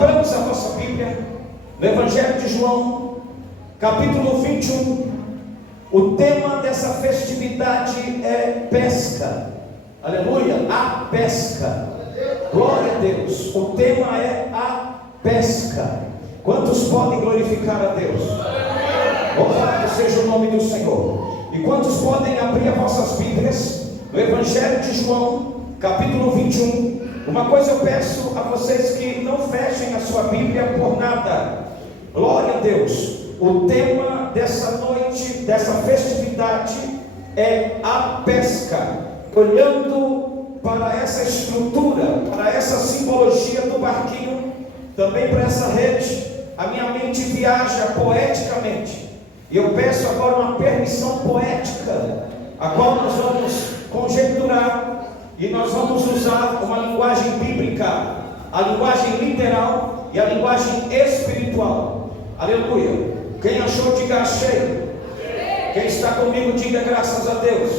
Abramos a nossa Bíblia no Evangelho de João, capítulo 21. O tema dessa festividade é pesca. Aleluia, a pesca. Glória a Deus. O tema é a pesca. Quantos podem glorificar a Deus? Louvado seja o nome do Senhor. E quantos podem abrir as vossas Bíblias no Evangelho de João, capítulo 21. Uma coisa eu peço a vocês, que não fechem a sua Bíblia por nada. Glória a Deus. O tema dessa noite, dessa festividade, é a pesca. Olhando para essa estrutura, para essa simbologia do barquinho, também para essa rede, a minha mente viaja poeticamente. E eu peço agora uma permissão poética, a qual nós vamos conjecturar. E nós vamos usar uma linguagem bíblica, a linguagem literal e a linguagem espiritual. Aleluia. Quem achou, diga achei. Quem está comigo, diga graças a Deus.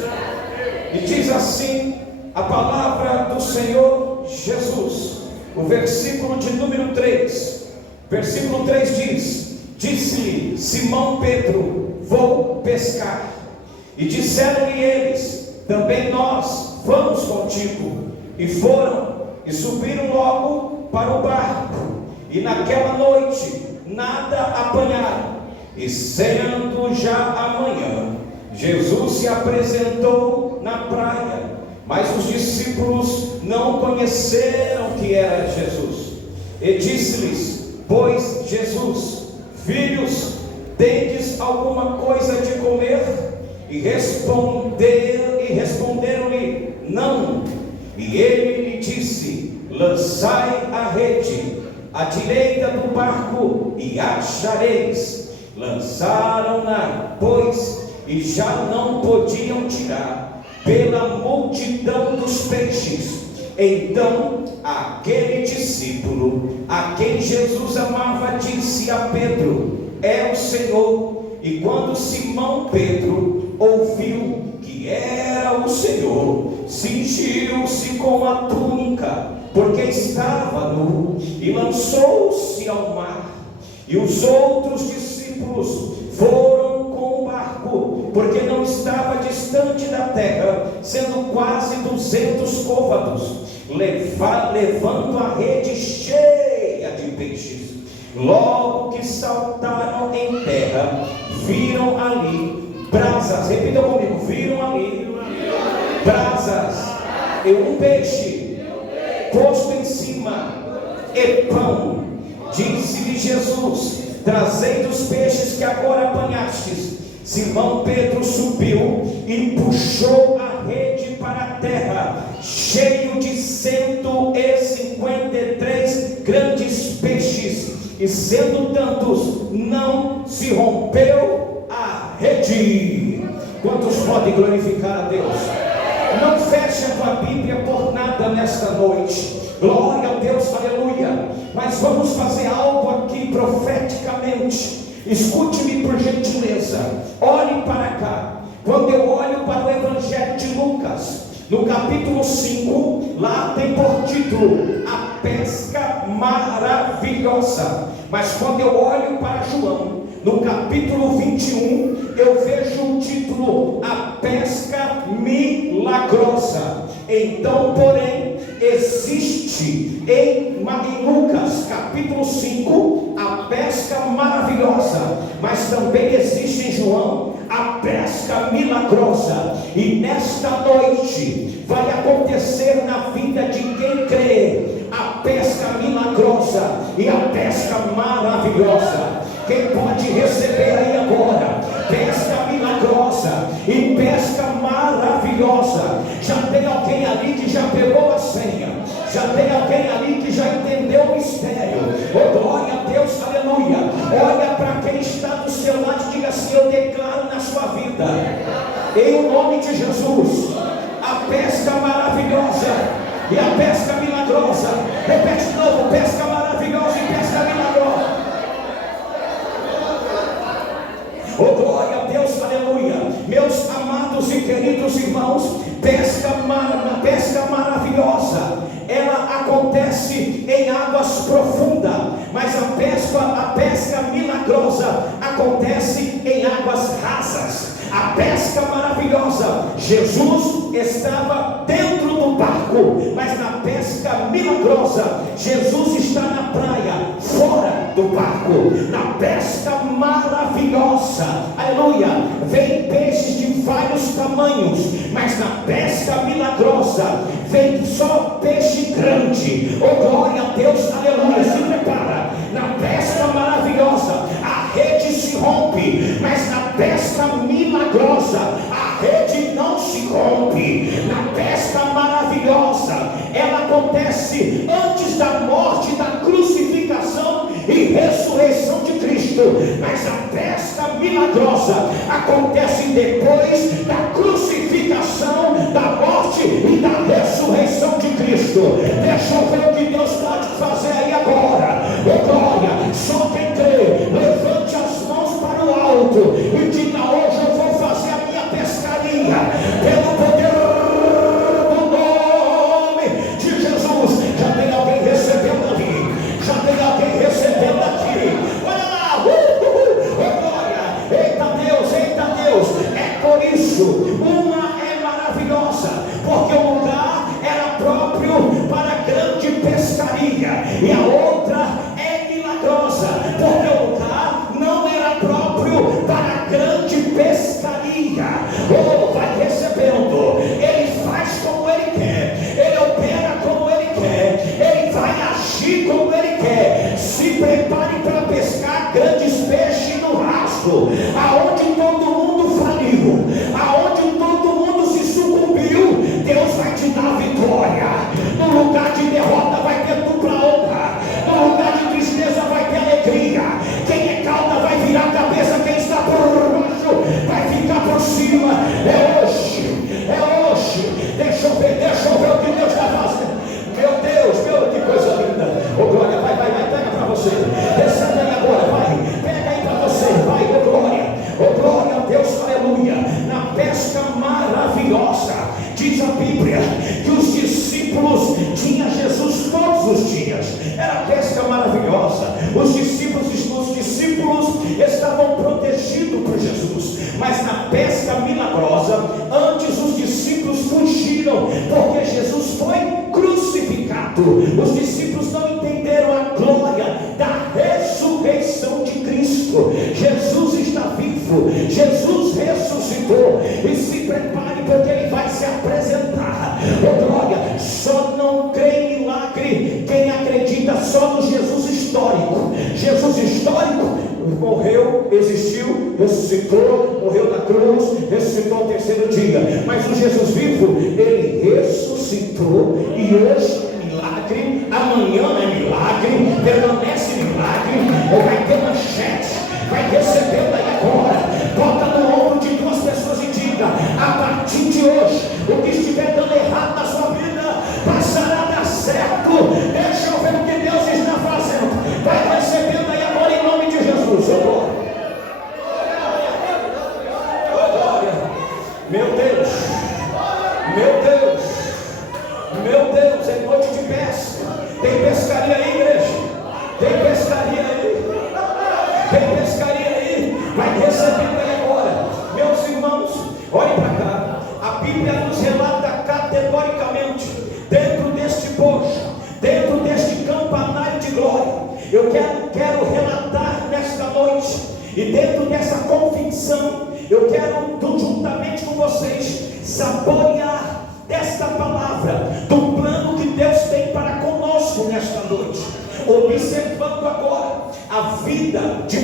E diz assim a palavra do Senhor Jesus, o versículo de número 3. Versículo 3 diz: disse-lhe Simão Pedro: vou pescar. E disseram-lhe eles: também nós vamos contigo. E foram e subiram logo para o barco, e naquela noite nada apanharam. E sendo já amanhã, Jesus se apresentou na praia, mas os discípulos não conheceram que era Jesus. E disse-lhes, pois, Jesus: filhos, tendes alguma coisa de comer? E responderam-lhe: não. E ele lhe disse: lançai a rede à direita do barco e achareis. Lançaram-na, pois, e já não podiam tirar, pela multidão dos peixes. Então aquele discípulo a quem Jesus amava disse a Pedro: é o Senhor. E quando Simão Pedro ouviu que era o Senhor, cingiu-se com a túnica, porque estava nu, e lançou-se ao mar. E os outros discípulos foram com o barco, porque não estava distante da terra, sendo quase 200 côvados, levando a rede cheia de peixes. Logo que saltaram em terra, viram ali brasas. Repita comigo: viram ali brasas e um peixe posto em cima, e pão. Disse-lhe Jesus: trazei dos peixes que agora apanhastes. Simão Pedro subiu e puxou a rede para a terra, cheio de 153 grandes peixes, e sendo tantos, não se rompeu a rede. Quantos podem glorificar a Deus? Não feche a tua Bíblia por nada nesta noite. Glória a Deus, aleluia. Mas vamos fazer algo aqui profeticamente. Escute-me por gentileza. Olhe para cá. Quando eu olho para o Evangelho de Lucas, no capítulo 5, lá tem por título a pesca maravilhosa. Mas quando eu olho para João, no capítulo 21, eu vejo o título a pesca milagrosa. Então, porém, existe em Lucas capítulo 5 a pesca maravilhosa, mas também existe em João a pesca milagrosa. E nesta noite vai acontecer na vida de quem crê a pesca milagrosa e a pesca maravilhosa. Quem pode receber aí agora pesca milagrosa e pesca maravilhosa? Já tem alguém ali que já pegou a senha, já tem alguém ali que já entendeu o mistério. Oh, glória a Deus, aleluia. Olha para quem está do seu lado e diga assim: eu declaro na sua vida, em o nome de Jesus, a pesca maravilhosa e a pesca milagrosa. Repete de novo: pesca maravilhosa e pesca milagrosa. Oh, glória a Deus, aleluia. Meus amados e queridos irmãos, pesca maravilhosa, ela acontece em águas profundas, mas a pesca milagrosa acontece em águas rasas. A pesca maravilhosa, Jesus estava dentro do barco, mas na pesca milagrosa, Jesus está na praia, fora do barco. Na pesca maravilhosa, aleluia, vem peixes de vários tamanhos, mas na pesca milagrosa, vem só peixe grande. Oh, glória a Deus, aleluia. Se prepara. Na pesca maravilhosa, a rede se rompe, mas na pesca milagrosa, a rede não se rompe. Na pesca maravilhosa, ela acontece antes da morte, da crucificação e ressurreição de Cristo, mas a pesca milagrosa acontece depois da crucificação, da morte e da ressurreição de Cristo. Deixa eu ver o que Deus pode fazer aí agora. Oh, glória, só quem crê, levante as mãos para o alto e diga: hoje eu vou fazer a minha pescaria pelo poder do nome de Jesus. Já tem alguém recebendo ali, já tem alguém recebendo aqui. Olha lá, oh, glória, eita Deus, é por isso, uma é maravilhosa, porque o lugar era próprio para grande pescaria, e a outra é milagrosa, porque o lugar não era próprio para grande pescaria. Oh, vai recebendo, ele faz como ele quer, ele opera como ele quer, ele vai agir como ele quer. Se prepare para pescar grandes peixes no rastro, aonde todo mundo faliu, aonde todo mundo se sucumbiu, Deus vai te dar vitória. No lugar de derrota vai ter dupla honra, no lugar de tristeza vai ter alegria. Quem é cauda vai virar a cabeça, quem está por baixo vai ficar por cima. É hoje. Deixa eu ver o que Deus está fazendo. Meu Deus, que coisa linda. Oh, glória, vai, pega para você. Recebe aí agora, vai, pega aí para você, vai, oh, glória a Deus, aleluia. Na pesca maravilhosa, diz a Bíblia que os discípulos tinham Jesus todos os dias. Era pesca maravilhosa. Os discípulos estavam protegidos por Jesus, mas na pesca milagrosa, antes os discípulos fugiram, porque Jesus foi crucificado. Os discípulos não entenderam a glória da ressurreição de Cristo. Jesus está vivo, Jesus ressuscitou, e se prepare, porque ele vai se apresentar. Oh, glória, só não crê em milagre quem acredita só no Jesus histórico. Jesus histórico morreu, existiu, ressuscitou, morreu na cruz, ressuscitou ao terceiro dia. Mas o Jesus vivo, ele ressuscitou, e hoje é milagre, amanhã é milagre, permanece milagre. Ou vai ter manchete, vai recebendo aí agora. Bota no ombro de duas pessoas e diga: a partir de hoje, o que estiver dando errado na sua vida passará a dar certo. Deixa eu ver o que Deus está fazendo. Vai recebendo aí agora em nome de Jesus. Oh, glória. Meu Deus, é noite de pesca. Tem pescaria aí, igreja? Tem pescaria aí? Vai recebendo aí agora. Meus irmãos, olhem para cá. A Bíblia nos relata categoricamente, dentro deste bojo, dentro deste campanário de glória, eu quero relatar nesta noite, e dentro dessa convicção, eu quero juntamente com vocês saborear desta palavra, do plano que Deus tem para conosco nesta noite. Observando agora a vida de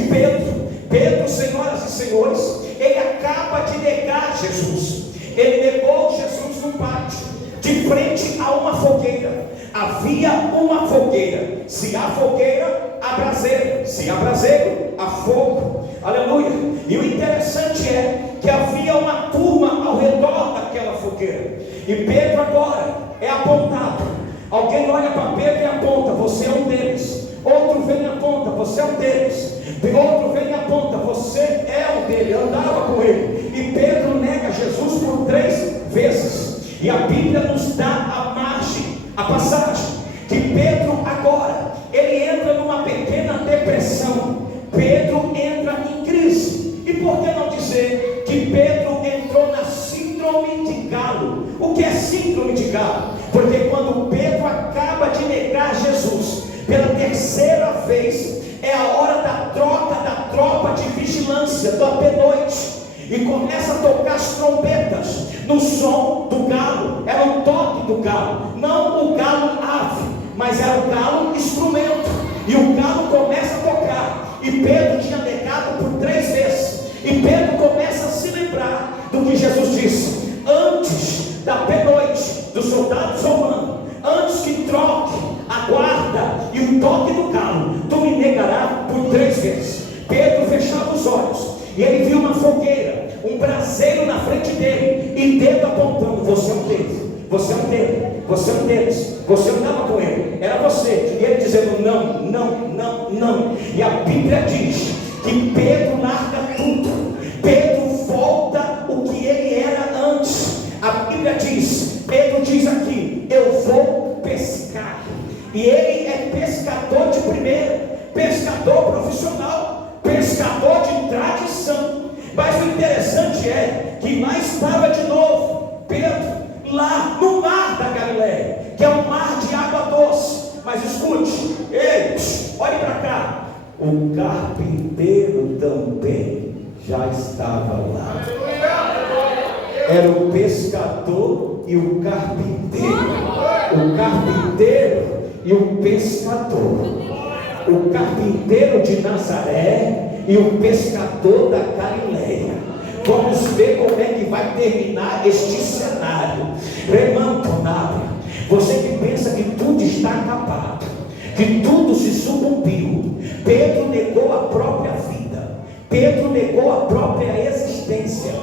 Pedro, senhoras e senhores, ele acaba de negar Jesus. Ele negou Jesus no pátio, de frente a uma fogueira. Havia uma fogueira. Se há fogueira, há braseiro. Se há braseiro, há fogo. Aleluia. E o interessante é que havia uma turma ao redor daquela fogueira. E Pedro agora é apontado. Alguém olha para Pedro e aponta: você é um deles. Outro vem e aponta: você é um deles. Outro vem e aponta: você é um dele, andava com ele. E Pedro nega Jesus por 3 vezes. E a Bíblia nos dá a margem, a passagem. que Pedro agora, ele entra numa pequena depressão. Pedro entra em crise. E por que não dizer que Pedro entrou na síndrome de Galo? O que é síndrome de Galo? Porque quando Pedro acaba de negar Jesus pela terceira vez, é a hora da troca da tropa de vigilância, da noite, e começa a tocar as trombetas no som do galo. Era um toque do galo, não o galo ave, mas era o galo instrumento. E o galo começa a tocar, e Pedro tinha negado por 3 vezes, e Pedro começa a se lembrar do que Jesus disse antes da noite dos soldados romanos: antes que troque a guarda e o toque do galo, tu me negarás por 3 vezes. Pedro fechava os olhos e ele viu uma fogueira, um braseiro na frente dele, e dedo apontando: você é um deles, você é um deles, você é um deles, você não estava com ele, era você. E ele dizendo: não, não, não, não. E a Bíblia diz que Pedro larga tudo, Pedro volta o que ele era antes. A Bíblia diz, Pedro diz aqui: eu vou pescar. E ele é pescador de primeira, pescador profissional, pescador de tradição. Mas o interessante é que lá estava de novo Pedro, lá no mar da Galileia, que é um mar de água doce. Mas escute, ei, olhe para cá, o carpinteiro também já estava lá. Era o pescador e o carpinteiro, o carpinteiro e o pescador, o carpinteiro de Nazaré e o pescador da Galileia. Vamos ver como é que vai terminar este cenário. Remantonado, você que pensa que tudo está acabado, que tudo se sucumbiu. Pedro negou a própria vida, Pedro negou a própria existência,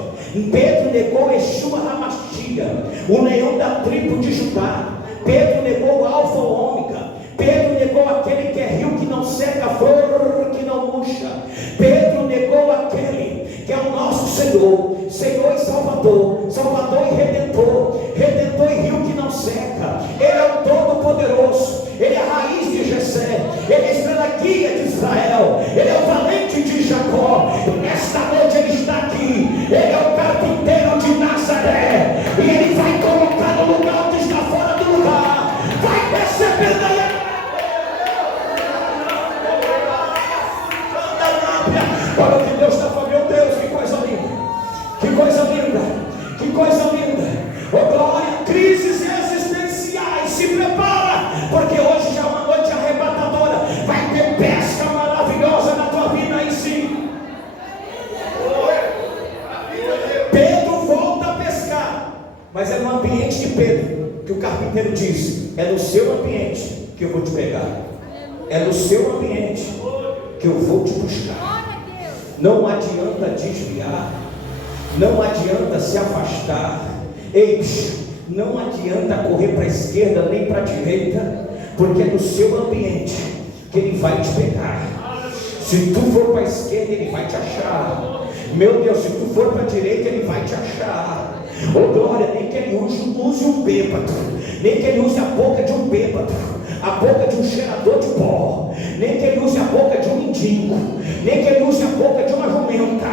Pedro negou Yeshua Hamashia, o leão da tribo de Judá. Pedro negou o alfa e o ômega. Pedro negou aquele que é rio que não seca, flor que não murcha. Pedro negou aquele que é o nosso Senhor, Senhor e Salvador, Salvador e Redentor, Redentor e rio que não seca. Ele é o Todo-Poderoso, Ele é a raiz de Jessé, Ele é a estrela guia de Israel, Ele é o valente de Jacó. E nesta noite Ele está aqui, Ele é o carpinteiro de Nazaré, e Ele vai colocar no lugar onde está fora do lugar, vai percebendo aí. Olha o que Deus está falando, meu Deus, que coisa linda, que coisa linda, que coisa linda. Oh glória, crises existenciais, se prepara, porque hoje já é uma noite arrebatadora. Vai ter pesca maravilhosa na tua vida aí sim. Pedro volta a pescar, mas é no ambiente de Pedro que o carpinteiro diz: é no seu ambiente que eu vou te pegar, é no seu ambiente que eu vou te buscar. Não adianta desviar, não adianta se afastar, não adianta correr para a esquerda nem para a direita, porque é no seu ambiente que Ele vai te pegar. Se tu for para a esquerda, Ele vai te achar. Meu Deus, se tu for para a direita, Ele vai te achar. Oh glória, nem que Ele use um bêbado, nem que Ele use a boca de um bêbado, a boca de um cheirador de pó, nem que Ele use a boca de um mendigo, nem que Ele use a boca de uma jumenta,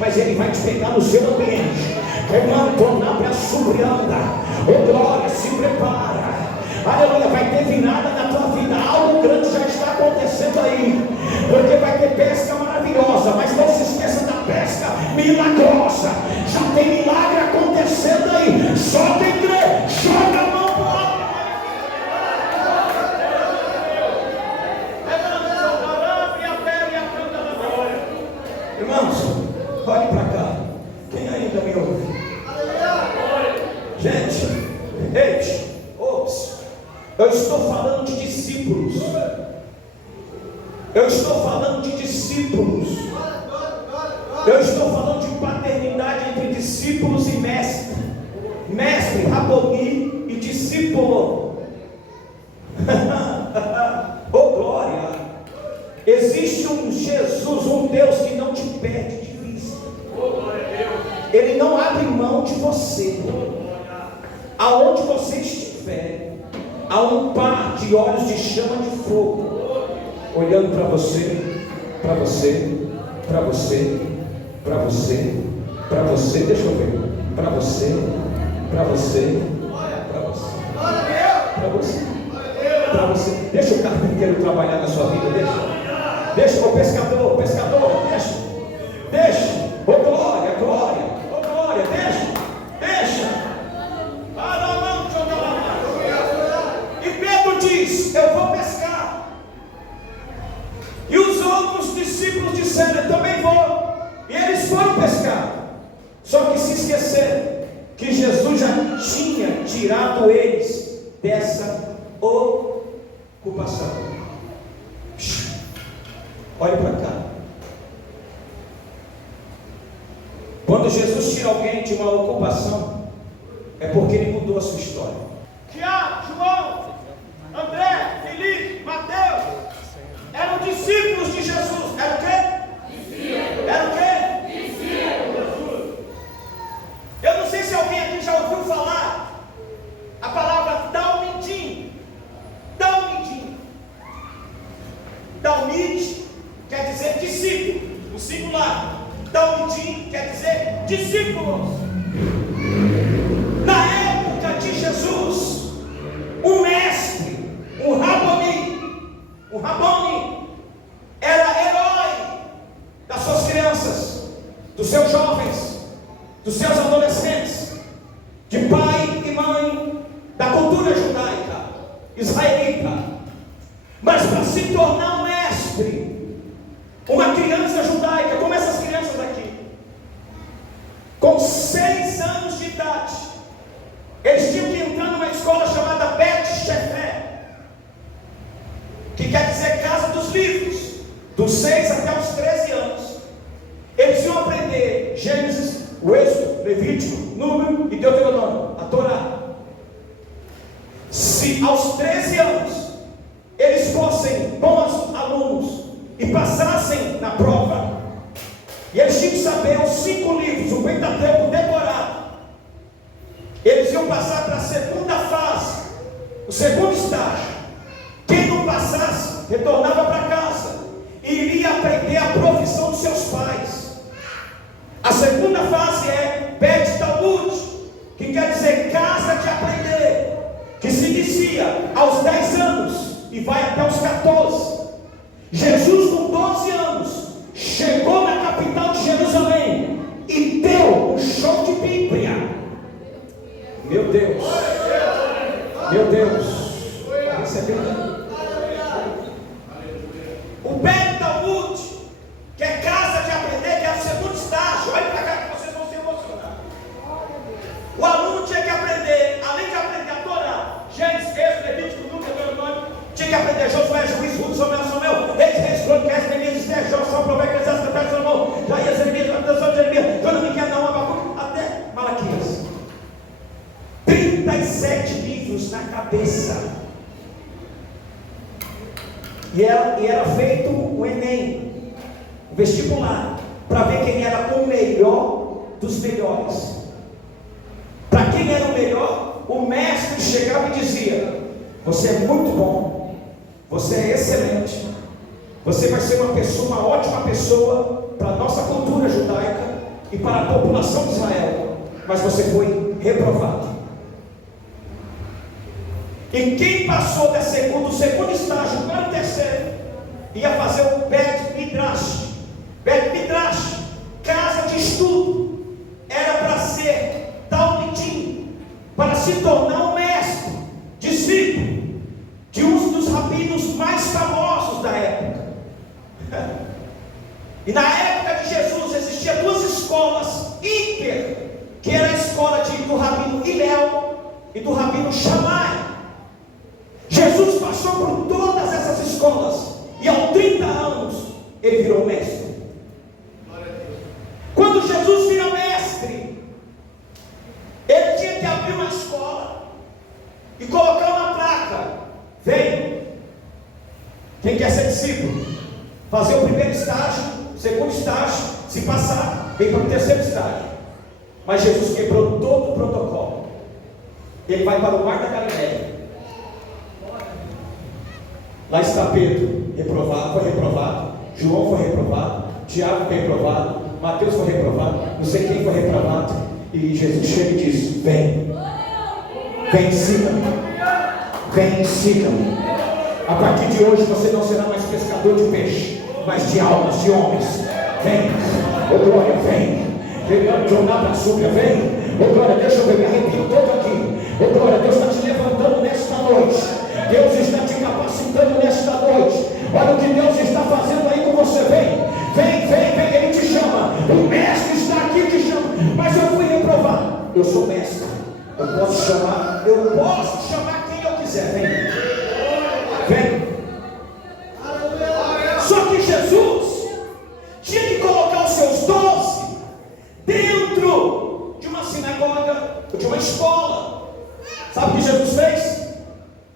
mas Ele vai te pegar no seu ambiente. Oh glória, se prepara, aleluia, vai ter virada na tua vida, algo grande já está acontecendo aí, porque vai ter pesca maravilhosa, mas não se esqueça da pesca milagrosa. Já tem milagre acontecendo aí, só tem que crer, joga a mão para o alto. Irmãos, olhe para cá, quem ainda me ouve? Gente, eu estou falando de discípulos. Eu estou falando de discípulos. Eu estou falando de paternidade entre discípulos e mestre. Mestre, Raboni e discípulo. Oh glória! Existe um Jesus, um Deus que não te perde de vista. Ele não abre mão de você. Aonde você estiver, há um par de de olhos de chama de fogo, olhando para você, para você, para você, para você, para você, deixa eu ver, para você, para você, para você, para você, para você. Deixa o carpinteiro trabalhar na sua vida, deixa o pescador, deixa, ô glória, deixa. E Pedro diz: eu vou pescar. E os outros discípulos disseram: eu também vou. E eles foram pescar. Só que se esqueceram que Jesus já tinha tirado eles dessa ocupação. Olhe para cá. Quando Jesus tira alguém de uma ocupação, é porque ele mudou a sua história. Tiago, João, André, Felipe, Mateus eram discípulos de Jesus. Era o quê? Discípulos. Era o quê? Discípulos. Eu não sei se alguém aqui já ouviu falar a palavra Talmidim. Talmid quer dizer discípulo, o singular. Talmidim quer dizer discípulos. Na época de Jesus, um mestre, um Raboni, era herói das suas crianças, dos seus jovens, dos seus adolescentes, de pai e mãe, da cultura judaica, israelita. Mas para se tornar um mestre, uma criança judaica, como essas crianças aqui, com 6 anos de idade, eles tinham que entrar numa escola chamada Bet Shefer, que quer dizer casa dos livros. Dos 6 até os 13 anos, eles iam aprender Gênesis, o Êxodo, Levítico, Número e Deuteronômio, a Torá. Se aos 13 anos eles fossem bons alunos e passassem na prova, e eles tinham que saber os 5 livros, o Pentateuco decorado, eles iam passar para a segunda fase, o segundo estágio. Quem não passasse, retornava para casa e iria aprender a profissão dos seus pais. A segunda fase é Bet Talmud, que quer dizer casa de aprender, que se inicia aos 10 anos e vai até os 14. Jesus, com 12 anos, chegou na capital de Jerusalém e deu um show de Bíblia. Meu Deus, recebendo. O Bet Talmud, que é casa de aprender, que é o segundo estágio. Olha para cá que vocês vão se emocionar. O aluno tinha que aprender, além de aprender a Torá, Gênesis, Êxodo, Levítico, Número, Deuteronômio, tinha que aprender Josué, Juiz, Ruth, Samuel, Reis, Crônicas, Neemias, Esther, Jó, Salmo, Provérbios, Eclesiastes, Cantares, Salomão, Isaías, Jeremias, Lamentações, Jeremias, Jonas, Miqueias, Naum, Abacuque, até Malaquias. 37 livros na cabeça. E era feito o Enem, o vestibular, para ver quem era o melhor dos melhores. Para quem era o melhor, o mestre chegava e dizia: você é muito bom, você é excelente, você vai ser uma ótima pessoa para a nossa cultura judaica e para a população de Israel, mas você foi reprovado. E quem passou do segundo estágio para o terceiro, ia fazer o Bet Midrash. Bet Midrash, casa de estudo, era para ser Talmidim, para se tornar um mestre, discípulo de um dos rabinos mais famosos da época. E na época de Jesus existiam 2 escolas ímper, que era a escola do rabino Hillel e do rabino Shammai. Jesus passou por todas essas escolas e aos 30 anos ele virou mestre. Quando Jesus vira mestre, ele tinha que abrir uma escola e colocar uma placa: vem, quem quer ser discípulo, fazer o primeiro estágio, o segundo estágio, se passar, vem para o terceiro estágio. Mas Jesus quebrou todo o protocolo. Ele vai para o mar da Galileia. Lá está Pedro, reprovado, foi reprovado. João foi reprovado. Tiago foi reprovado. Mateus foi reprovado. Não sei quem foi reprovado. E Jesus chega e diz: vem, vem, siga-me. Vem, siga-me. A partir de hoje você não será mais pescador de peixe, mas de almas, de homens. Vem, ô glória, vem. Jornada da súbia, vem. Ô glória, deixa eu ver, me arrepio todo aqui. Ô glória, Deus está te levantando nesta noite. Deus está te capacitando nesta noite. Olha o que Deus está fazendo aí com você. Vem, vem, vem, vem. Ele te chama. O mestre está aqui, te chama. Mas eu fui reprovado. Eu sou mestre. Eu posso chamar quem eu quiser. Vem, vem. Só que Jesus tinha que colocar os seus 12 dentro de uma sinagoga, de uma escola. Sabe o que Jesus fez?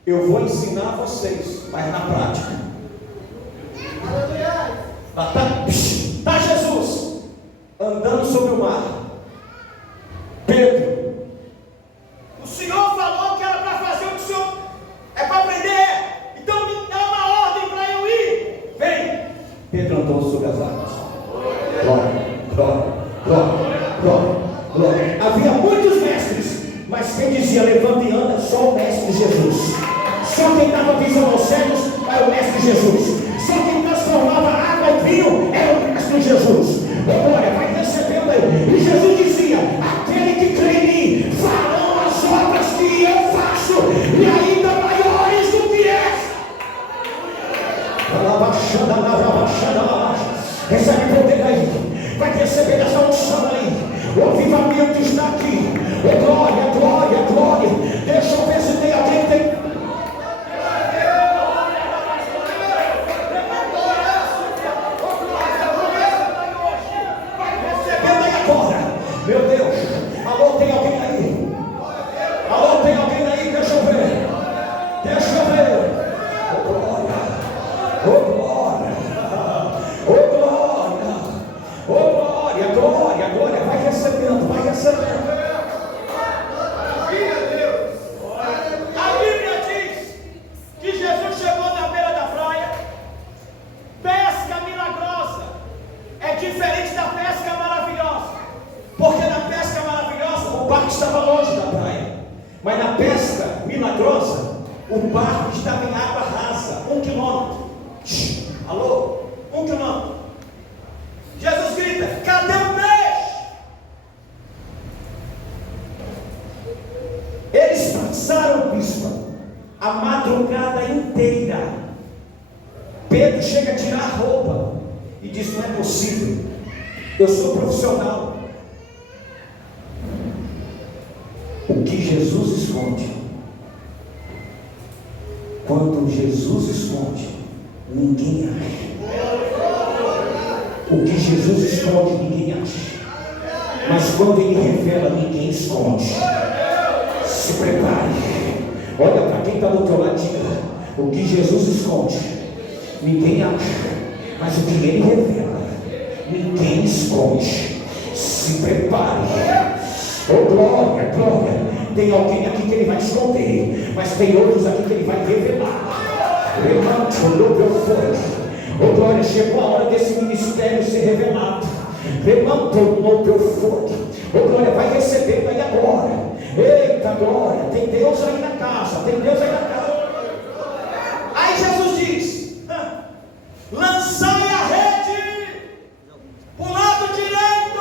Eu vou ensinar vocês, mas na prática. Tá Jesus andando sobre o mar. Pedro, o Senhor falou que era para fazer o que o Senhor é para aprender. Então me dá uma ordem para eu ir. Vem. Pedro andou sobre as águas. Glória, glória, glória, glória, glória. Havia muitos mestres, mas quem dizia levanta e anda, só o mestre Jesus. Só quem dava visão aos cegos era o mestre Jesus. Só quem transformava água em vinho era o mestre Jesus. Glória, vai recebendo aí. E Jesus dizia: aquele que crê em mim farão as obras que eu faço, e ainda maiores do que essa. Recebe poder aí. Vai receber essa unção aí. O avivamento está aqui. Glória, glória, glória. Deixa eu ver se tem alguém que tem. Meu Deus, alô, tem alguém aí? Alô, tem alguém aí? Deixa eu ver. Deixa eu ver. Oh glória, oh glória, oh glória, oh glória, glória, glória. Vai recebendo, vai recebendo. A Bíblia diz que Jesus chegou na beira da praia. Pesca milagrosa é diferente da pesca maravilhosa. Porque na pesca maravilhosa o barco estava longe da praia, mas na pesca milagrosa o barco estava em água rasa, 1 quilômetro. Alô? 1 quilômetro. Jesus grita: cadê o peixe? Eles passaram, bispo, a madrugada inteira. Pedro chega a tirar a roupa e diz: não é possível, eu sou profissional. O que Jesus esconde, quando Jesus esconde, ninguém acha. O que Jesus esconde, ninguém acha. Mas quando Ele revela, ninguém esconde. Se prepare. Olha para quem está do teu lado e diga: o que Jesus esconde, ninguém acha. Mas o que Ele revela, ninguém esconde. Se prepare. Oh glória, glória. Tem alguém aqui que Ele vai esconder, mas tem outros aqui que Ele vai revelar. Oh glória, chegou a hora desse ministério ser revelado. Oh glória, vai recebendo aí agora. Eita glória, tem Deus aí na casa, tem Deus aí na casa. Aí Jesus diz: lançai a rede para o lado direito.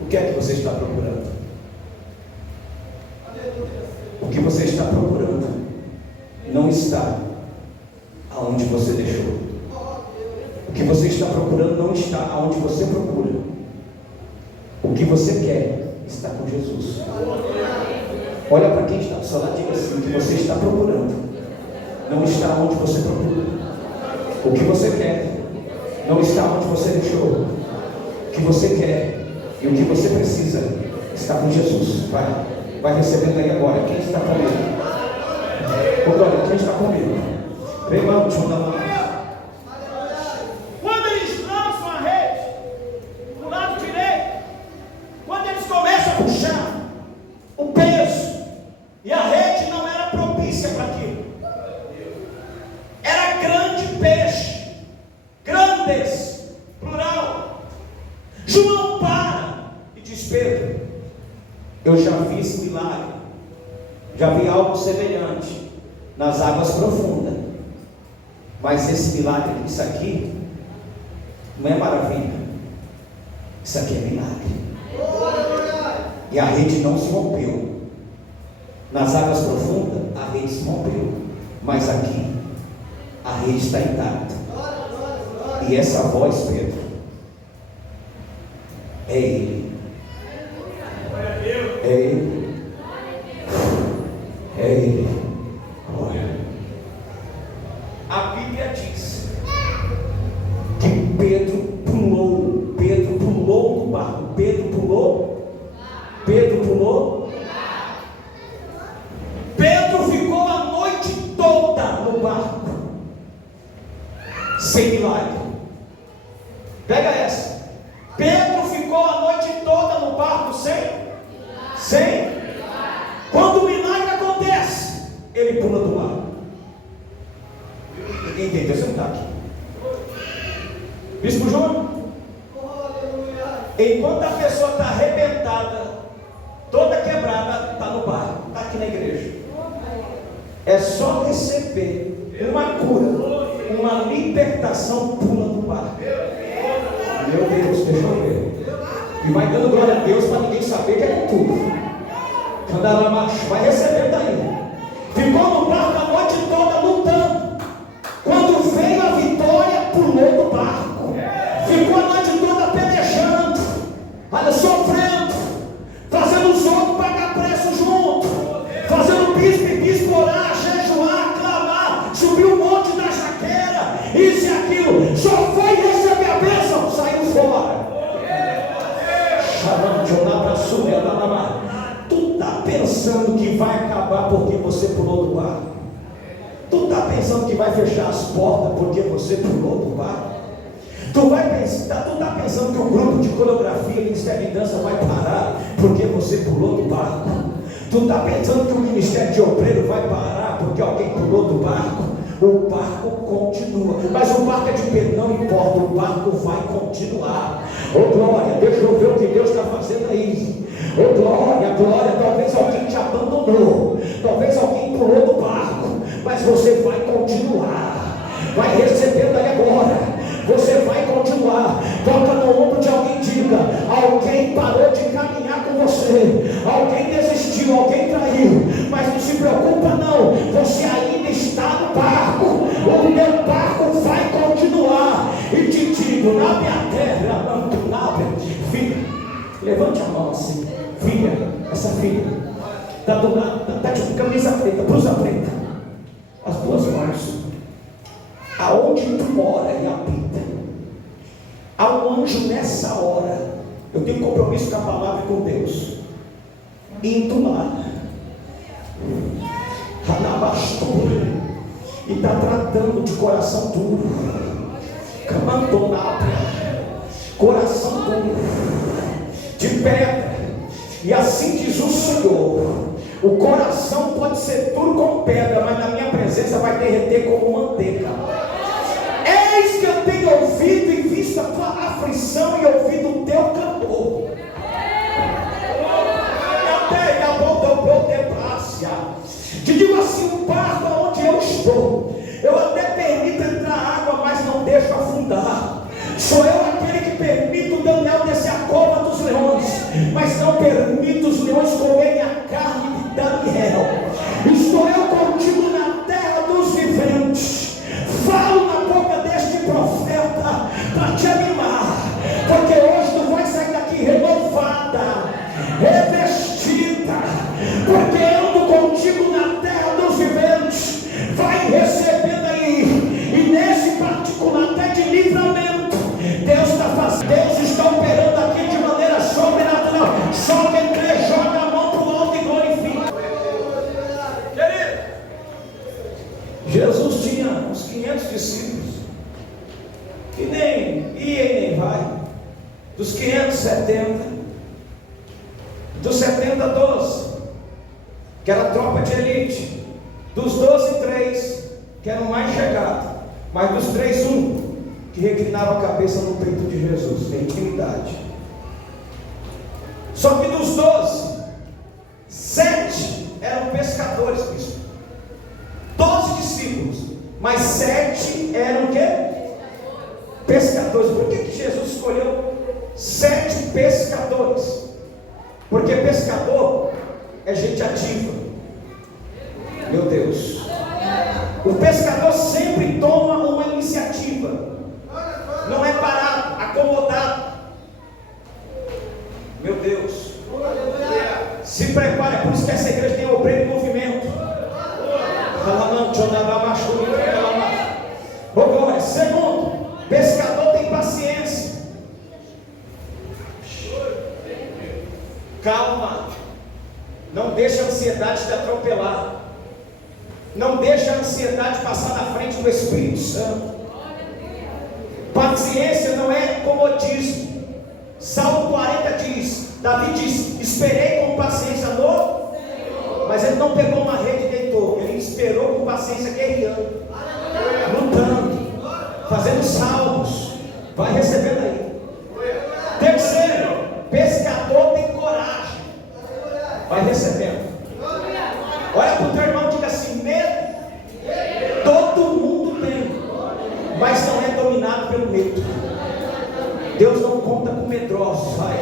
O que é que você está procurando? O que você está procurando não está aonde você deixou. O que você está procurando não está aonde você procura. O que você quer está com Jesus. Olha para quem está do seu lado e diga assim: o que você está procurando não está onde você procura. O que você quer não está onde você deixou. O que você quer e o que você precisa está com Jesus. Vai recebendo aí agora. Quem está comigo? Agora, quem está comigo? Quando eles lançam a rede do lado direito, quando eles começam a puxar, o peso vi esse milagre, já vi algo semelhante nas águas profundas, mas esse milagre, isso aqui não é maravilha, isso aqui é milagre. E a rede não se rompeu. Nas águas profundas a rede se rompeu, mas aqui a rede está intacta. E essa voz, Pedro, é Ele. É Ele. É Ele. Olha, a Bíblia diz que Pedro pulou do barco. Pedro pulou. Pedro ficou a noite toda no barco, sem milagre. Pega essa. Pedro ficou a noite toda no barco sem. Quando o milagre acontece, ele pula do lado. Ninguém entendeu? Você não está aqui. Bispo Júnior, enquanto a pessoa está arrebentada, toda quebrada, está no barco, está aqui na igreja. É só receber uma cura, uma libertação, pula do barco. Meu Deus, deixa eu ver. E vai dando glória a Deus para ninguém saber que é tudo. Vai recebendo daí. Ficou no barco a noite toda lutando. Quando veio a vitória, pulou do barco. Ficou a noite toda pelejando, sofrendo, fazendo os outros pagar preço junto, fazendo bispo orar, jejuar, clamar, subir um monte da jaqueira, isso e aquilo. Só foi receber a bênção, saiu fora. Tu está pensando que vai acabar porque você pulou do barco? Tu está pensando que vai fechar as portas porque você pulou do barco? Tu está pensando que o grupo de coreografia e Ministério de Dança vai parar porque você pulou do barco? Tu está pensando que o Ministério de Obreiro vai parar porque alguém pulou do barco? O barco continua, mas o barco é de Pedro, não importa, o barco vai continuar. Oh glória, deixa eu ver o que Deus está fazendo aí. Oh glória, talvez alguém te abandonou, talvez alguém pulou do barco, mas você vai continuar, vai receber daí agora. Você vai continuar. Toca no ombro de alguém, diga: alguém parou de caminhar com você, alguém desistiu, alguém traiu, mas não se preocupa não, você ainda está no barco, o meu barco vai continuar. E te digo, na minha terra, filha, levante a mão assim, filha, essa filha está do lado, está de camisa preta, blusa preta, as duas mãos, aonde tu mora e habita, há um anjo nessa hora. Eu tenho compromisso com a palavra e com Deus, indo lá, e está tratando de coração duro, coração duro, de pedra. E assim diz o Senhor: o coração pode ser duro como pedra, mas na minha presença vai derreter como manteiga. Eis que eu tenho ouvido e visto a tua aflição e ouvido o teu clamor. Te digo assim: o barco onde eu estou, eu até permito entrar água, mas não deixo afundar. Sou eu aquele que permito o Daniel descer a cova dos leões, mas não permito os leões comerem a carne de Daniel. Estou eu contigo na terra dos viventes. Falo na boca deste profeta para te animar, porque hoje tu vai sair daqui renovada, revestida, porque ando contigo na terra dos viventes. Vai recebendo aí, e nesse particular até de livramento, Deus está fazendo, Deus está operando aqui de maneira sobrenatural. Só quem crê joga a mão para o alto e glorifica. Jesus tinha uns 500 discípulos, que nem ia e nem vai. Dos 500, 70. Dos 70, 12, que era a tropa de elite. Dos 12, 3, que eram mais chegados. Mas dos 3, 1, que reclinava a cabeça no peito de Jesus, em intimidade. Só que dos 12, pescadores, bispo. 12 discípulos, mas 7 eram o quê? Pescadores. Por que Jesus escolheu 7 pescadores? Porque pescador é gente ativa. Meu Deus. O pescador sempre toma uma iniciativa. Não é parado, acomodado. Meu Deus. Se prepare, por isso que essa igreja tem obreiro em movimento. Oh, glória. Segundo, pescador tem paciência. Calma. Não deixa a ansiedade te atropelar. Não deixa a ansiedade passar na frente do Espírito Santo. Paciência não é comodismo. Salmo 40 diz, Davi diz, esperei com paciência no Senhor. Mas ele não pegou uma rede e deitou. Ele esperou com paciência, guerreando, lutando, fazendo salmos. Vai recebendo aí. Terceiro, pescador tem coragem. Vai recebendo. Olha para o teu irmão e diga assim: medo todo mundo tem, mas não é dominado pelo medo. Deus não conta com medrosos, vai.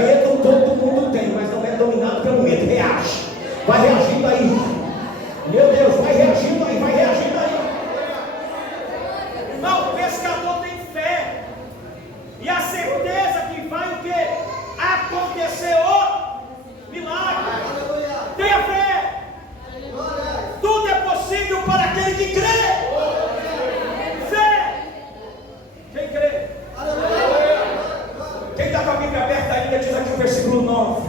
Medo todo mundo tem, mas não é dominado pelo medo. Reage. Vai reagindo aí. Meu Deus, vai reagindo aí, vai reagindo aí. Irmão, o pescador tem fé e a certeza que vai o quê? Acontecer o milagre. Tenha fé. Tudo é possível para aquele que crê. Fé. Quem crê? Quem está com a Bíblia aberta ainda, diz aqui o versículo 9.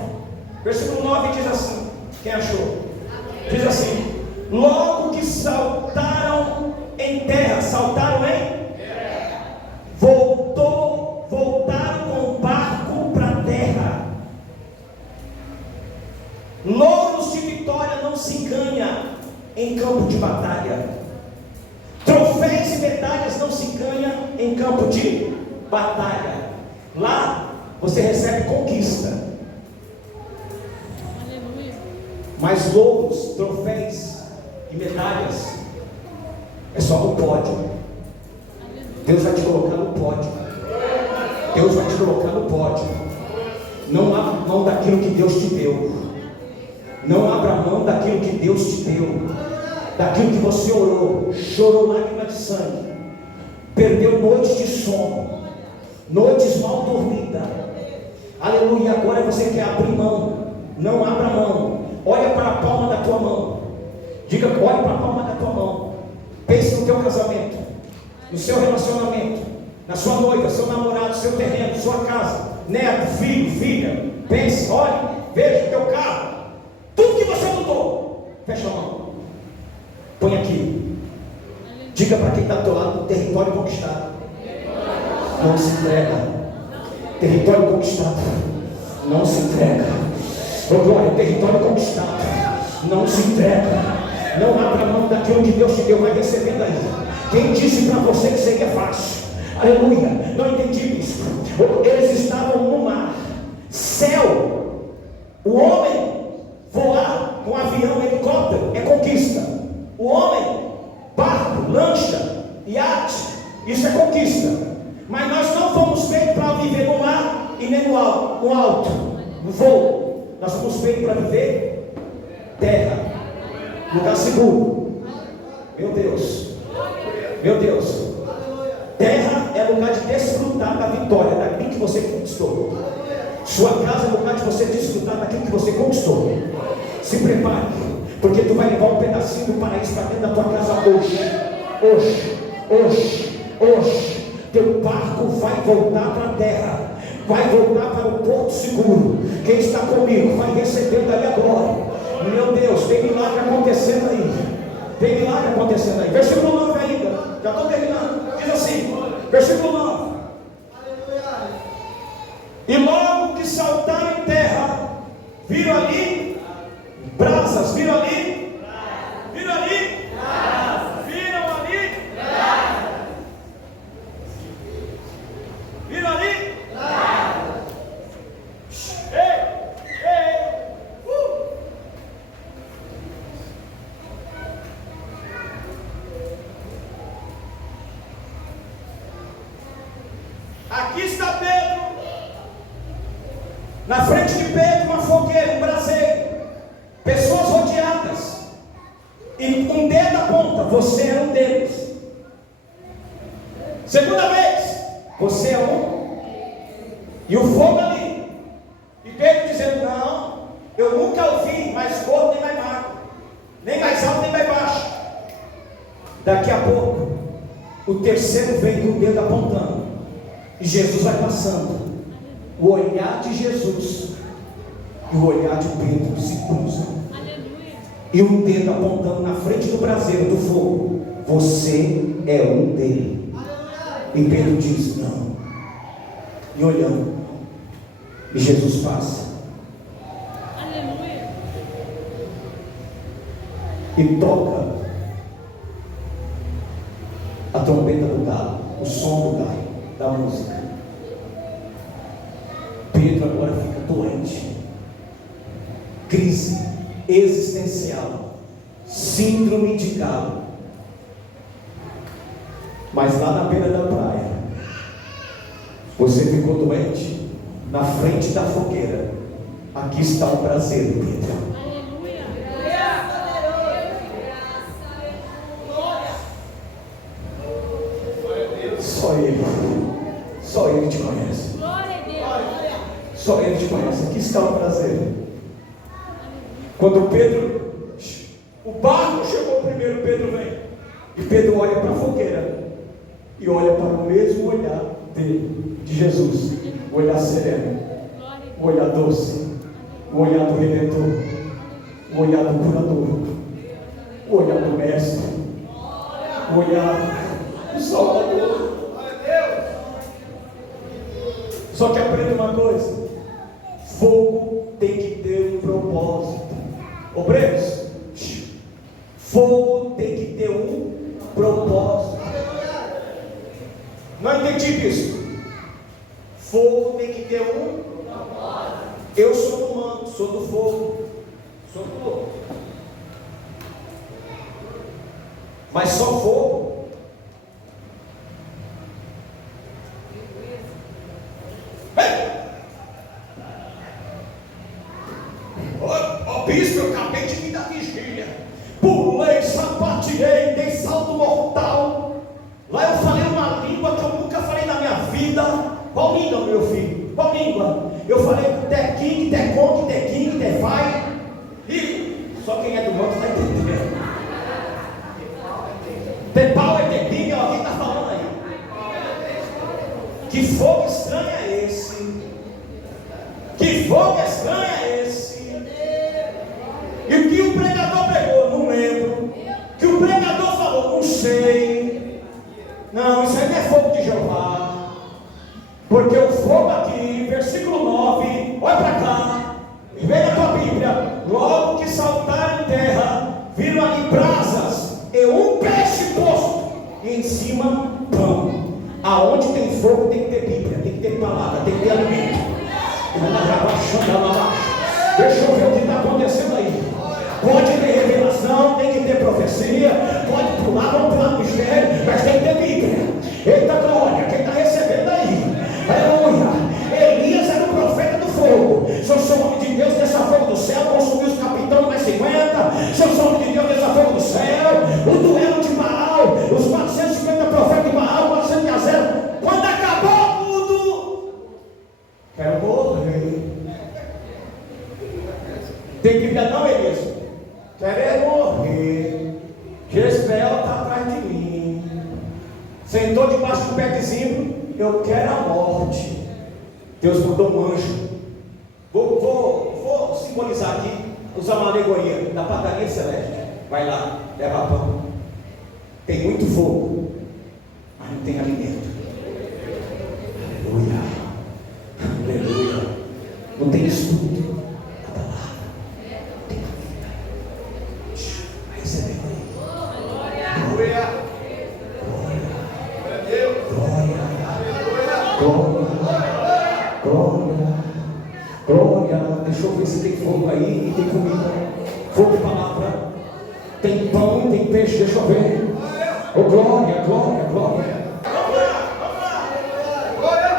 Versículo 9 diz assim: quem achou? Diz assim: logo que saltaram em terra, saltaram em terra, voltaram com o barco para a terra. Louros de vitória não se ganha em campo de batalha. Troféus e medalhas não se ganha em campo de batalha. Lá você recebe conquista. Aleluia. Mas louros, troféus e medalhas é só no pódio. Aleluia. Deus vai te colocar no pódio. Deus vai te colocar no pódio. Não abra mão daquilo que Deus te deu. Não abra mão daquilo que Deus te deu. Daquilo que você orou, chorou lágrimas de sangue, perdeu noites de sono, noites mal dormidas. Aleluia. Agora você quer abrir mão. Não abra mão. Olha para a palma da tua mão. Diga, olha para a palma da tua mão. Pense no teu casamento, no seu relacionamento, na sua noiva, seu namorado, seu terreno, sua casa, neto, filho, filha. Pense, olhe, veja o teu carro, tudo que você lutou. Fecha a mão. Põe aqui. Diga para quem está do teu lado: território conquistado não se entrega. Território conquistado não se entrega. Oh glória, território conquistado não se entrega. Não abra mão daquilo que Deus te deu. Vai recebendo aí. Quem disse para você que seria fácil? Aleluia. Não entendi isso. Eles estavam no mar, céu. O homem voar com avião, helicóptero é conquista. O homem, barco, lancha, iate, isso é conquista. Mas nós não fomos feitos para viver no mar e nem no alto, no voo. Nós fomos feitos para viver terra, lugar seguro. Meu Deus, meu Deus. Terra é lugar de desfrutar da vitória, daquilo que você conquistou. Sua casa é lugar de você desfrutar daquilo que você conquistou. Se prepare, porque tu vai levar um pedacinho do paraíso para dentro da tua casa hoje. Teu barco vai voltar para a terra, vai voltar para o porto seguro. Quem está comigo vai recebendo aí a glória. Meu Deus, tem milagre acontecendo aí. Tem milagre acontecendo aí. Versículo 9 ainda, já estou terminando. Diz assim, versículo 9: e logo que saltaram em terra, viram ali brasas, viram ali, viram ali, viram ali, viram ali, ei, Aqui está Pedro. Na frente de Pedro, uma fogueira, um braseiro. Pessoas rodeadas. E um dedo aponta: você é um deles. Segunda vez: você é um. E o fogo ali. E Pedro dizendo: não, eu nunca ouvi mais gordo nem mais magro, nem mais alto nem mais baixo. Daqui a pouco, o terceiro vem com o dedo apontando. E Jesus vai passando. O olhar de Jesus e o olhar de Pedro se cruzam. E um dedo apontando na frente do braseiro do fogo: você é um dele. E Pedro diz: não. E olhando, e Jesus passa. Aleluia. E toca a trombeta do galo, o som do galo, da música. Pedro agora fica doente. Crise existencial, síndrome de galo. Mas lá na beira da praia, você ficou doente. Na frente da fogueira, aqui está o braseiro, Pedro. Aleluia. Só ele te conhece. Glória a Deus. Só ele te conhece. Aqui está o braseiro. Quando Pedro, o barco chegou primeiro, Pedro vem. E Pedro olha para a fogueira e olha para o mesmo olhar dele, de Jesus. O olhar sereno, o olhar doce, o olhar do Redentor, o olhar do curador, o olhar do Mestre, o olhar do Salvador. Só que aprenda uma coisa: fogo tem que ter um propósito. Obreiros, fogo tem que ter um propósito. Não entendi isso. Fogo tem que ter um propósito. Eu sou humano, sou do fogo, sou do fogo. Mas só fogo. Ó bispo, eu acabei de vir da vigília. Pulei, sapateei, dei salto mortal. Lá eu falei uma língua que eu nunca falei na minha vida. Qual língua, meu filho? Qual língua? Eu falei tequim, tecon, tequim, tefai. E só quem é do manto vai entender. Tepau é tepinga, alguém está falando aí. Que fogo estranho é esse? Que fogo estranho é esse? E o que o pregador pregou? Não lembro. O que o pregador falou? Não sei. Não, isso aí não é fogo de Jeová. Porque o fogo aqui, versículo 9, olha para cá, e vem na tua Bíblia: logo que saltaram em terra, viram ali brasas e um peixe posto, e em cima pão. Aonde tem fogo tem que ter Bíblia, tem que ter palavra, tem que ter alimento. Deixa eu ver o que está acontecendo aí. Pode ter revelação, tem que ter profecia, pode pular, vamos pular no mistério, mas tem que ter Bíblia. Eita glória, quem está recebendo aí? Aleluia. Elias era o profeta do fogo. Se eu sou homem de Deus, desça fogo do céu, consumiu os capitães mais 50. Se eu sou homem de Deus, desça fogo do céu. O duelo de Baal, os 450 profetas de Baal, 400 de Azera. Quando acabou tudo, quero morrer. Tem Bíblia não, Elias? Quero morrer. Jezebel está atrás de mim. Sentou debaixo do pé de zimbro. Eu quero a morte. Deus mandou um anjo. Vou simbolizar aqui, usar uma alegoria da padaria celeste. Vai lá, leva pão. Tem muito fogo, mas não tem alimento. Aleluia. Aleluia. Não tem estudo. A palavra. Não tem vida. Vai receber aí. Aleluia. Glória, deixa eu ver se tem fogo aí e tem comida. Fogo de palavra. Tem pão e tem peixe, deixa eu ver. Oh, glória, glória, glória. Vamos lá, vamos lá. Glória.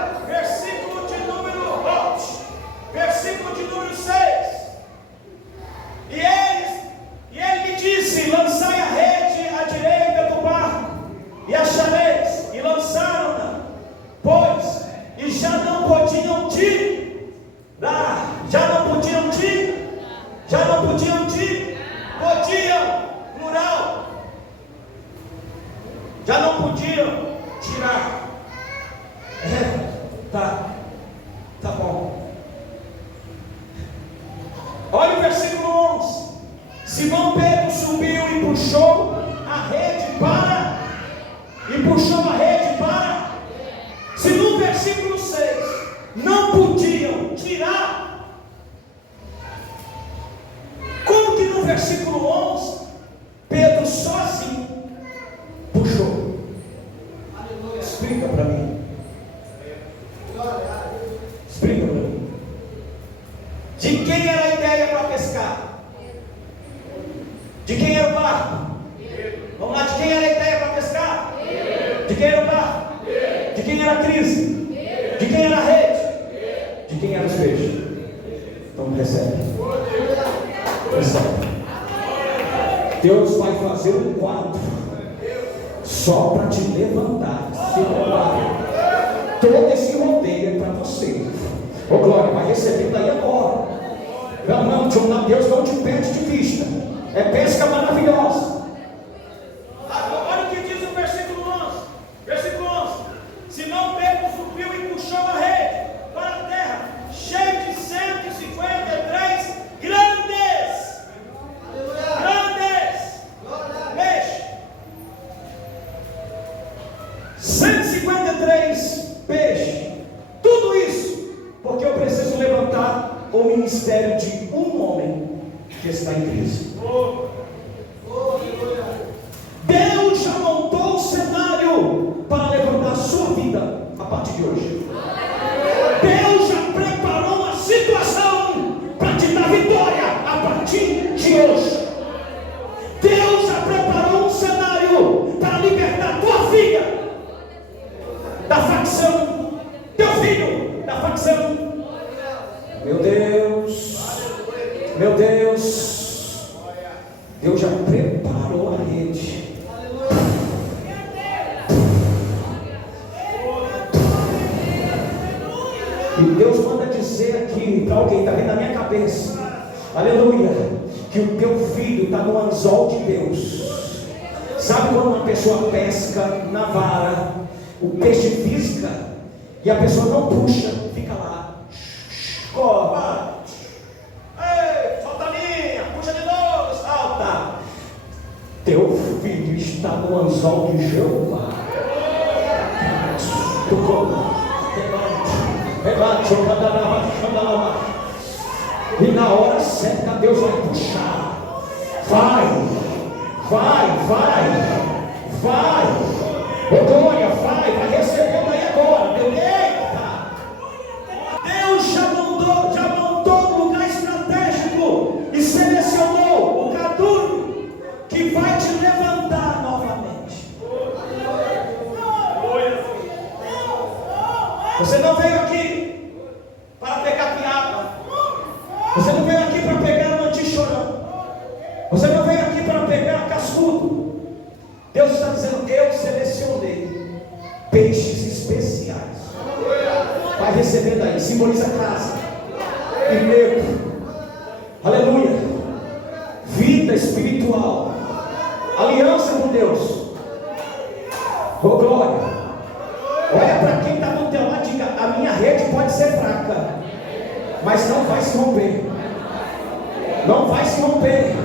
Simão Pedro subiu e puxou a rede para. Se no versículo 6 não podiam tirar, como que no versículo 11 Pedro sozinho puxou? Explica para mim. Explica para mim. De quem era a ideia para pescar? De quem era o barco? Vamos lá, de quem era a ideia para pescar? De quem era o barco? De quem era a crise? De quem era a rede? De quem eram os peixes? Então recebe. Deus vai fazer um quadro só para te levantar. Se prepare. Todo esse rodeio é para você. Ô glória, vai receber daí agora. Não, Deus não te perde de vista. É pesca maravilhosa. Olha o que diz o versículo 11. Versículo 11. Simão Pedro subiu e puxou a rede para a terra, cheio de 153 grandes peixes. 153 peixes. Tudo isso porque eu preciso levantar o ministério de um homem que está em crise. Deus já montou o cenário para levantar a sua vida a partir de hoje. Deus já preparou uma situação para te dar vitória a partir de hoje. Deus já preparou um cenário para libertar tua filha da facção, teu filho da facção. Meu Deus, Deus já preparou a rede. E Deus manda dizer aqui para alguém, está vendo na minha cabeça, aleluia, que o teu filho está no anzol de Deus. Sabe quando uma pessoa pesca na vara, o peixe fisga e a pessoa não puxa, fica lá, corre, ei, solta a linha, puxa de novo, salta. Teu filho está no anzol de Jeová. E na hora certa Deus vai puxar. Vai. Ô glória, vai recebendo aí agora. Eita! Deus já montou um lugar estratégico e selecionou o Cadu que vai te levantar novamente. Você não veio aqui para pegar piada. Você não veio aqui para pegar mantichorão. Você não veio aqui para pegar cascudo. Deus está dizendo, eu selecionei peixes especiais. Vai receber daí, simboliza casa, emprego, aleluia, vida espiritual, aliança com Deus. Oh glória. Olha para quem está no teu lado e diga, a minha rede pode ser fraca, mas não vai se romper. Não vai se romper.